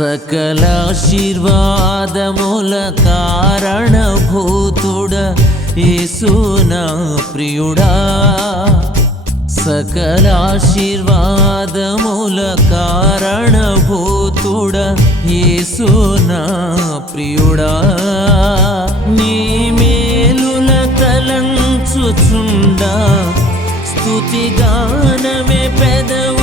సకలాశీర్వాదముల కారణభూతుడ యేసు నా ప్రియుడా సకలాశీర్వాదముల కారణభూతుడ యేసు నా ప్రియుడా నీ మేలుల తలంచుచుండా స్తుతిగానమే పెదవు